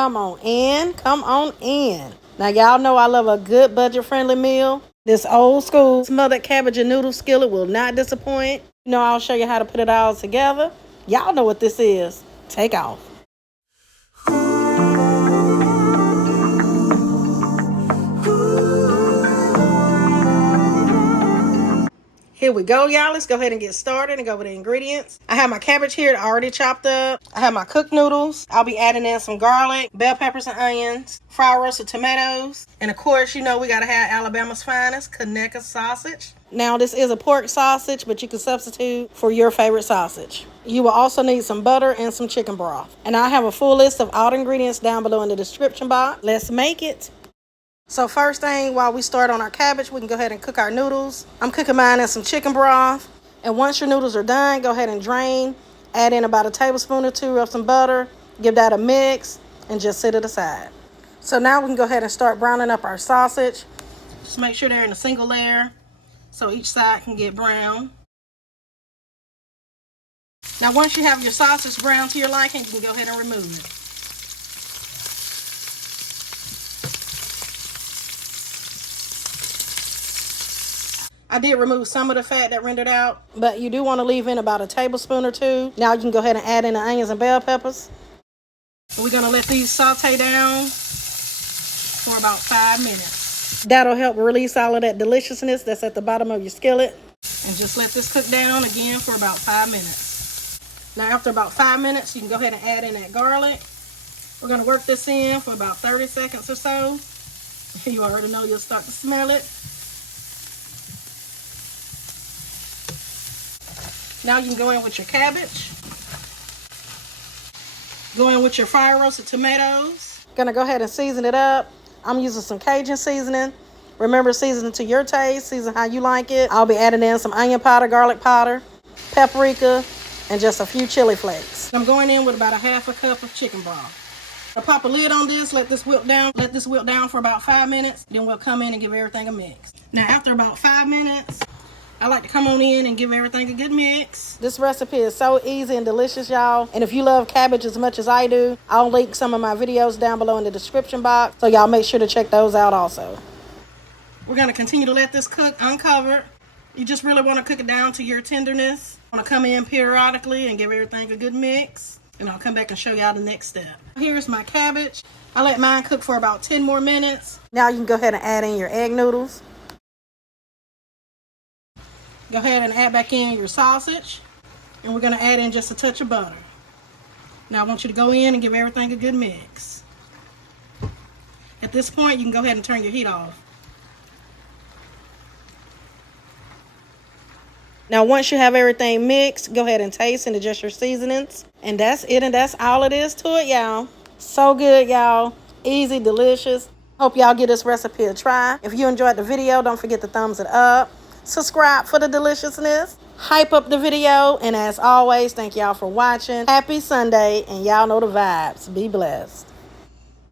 Come on in. Come on in. Now, y'all know I love a good budget-friendly meal. This old school smothered cabbage and noodle skillet will not disappoint. You know, I'll show you how to put it all together. Y'all know what this is. Take off. Here we go, y'all. Let's go ahead and get started and go over the ingredients. I have my cabbage here already chopped up. I have my cooked noodles. I'll be adding in some garlic, bell peppers and onions, fried roasted tomatoes, and of course, you know we gotta have Alabama's finest, Conecuh sausage. Now, this is a pork sausage, but you can substitute for your favorite sausage. You will also need some butter and some chicken broth. And I have a full list of all the ingredients down below in the description box. Let's make it. So first thing, while we start on our cabbage, we can go ahead and cook our noodles. I'm cooking mine in some chicken broth. And once your noodles are done, go ahead and drain. Add in about a tablespoon or two of some butter. Give that a mix and just set it aside. So now we can go ahead and start browning up our sausage. Just make sure they're in a single layer so each side can get brown. Now once you have your sausage brown to your liking, you can go ahead and remove it. I did remove some of the fat that rendered out, but you do want to leave in about a tablespoon or two. Now you can go ahead and add in the onions and bell peppers. We're going to let these saute down for about 5 minutes. That'll help release all of that deliciousness that's at the bottom of your skillet. And just let this cook down again for about 5 minutes. Now after about 5 minutes, you can go ahead and add in that garlic. We're going to work this in for about 30 seconds or so. You already know you'll start to smell it. Now you can go in with your cabbage. Go in with your fried roasted tomatoes. Gonna go ahead and season it up. I'm using some Cajun seasoning. Remember, seasoning to your taste, season how you like it. I'll be adding in some onion powder, garlic powder, paprika, and just a few chili flakes. I'm going in with about a half a cup of chicken broth. I'll pop a lid on this, let this wilt down. Let this wilt down for about 5 minutes. Then we'll come in and give everything a mix. Now after about 5 minutes, I like to come on in and give everything a good mix. This recipe is so easy and delicious, y'all. And if you love cabbage as much as I do, I'll link some of my videos down below in the description box. So y'all make sure to check those out also. We're going to continue to let this cook uncovered. You just really want to cook it down to your tenderness. I want to come in periodically and give everything a good mix. And I'll come back and show y'all the next step. Here's my cabbage. I let mine cook for about 10 more minutes. Now you can go ahead and add in your egg noodles. Go ahead and add back in your sausage. And we're going to add in just a touch of butter. Now I want you to go in and give everything a good mix. At this point, you can go ahead and turn your heat off. Now once you have everything mixed, go ahead and taste and adjust your seasonings. And that's it, and that's all it is to it, y'all. So good, y'all. Easy, delicious. Hope y'all give this recipe a try. If you enjoyed the video, don't forget to thumbs it up. Subscribe for the deliciousness. Hype up the video. And as always, thank y'all for watching. Happy Sunday. And y'all know the vibes. Be blessed.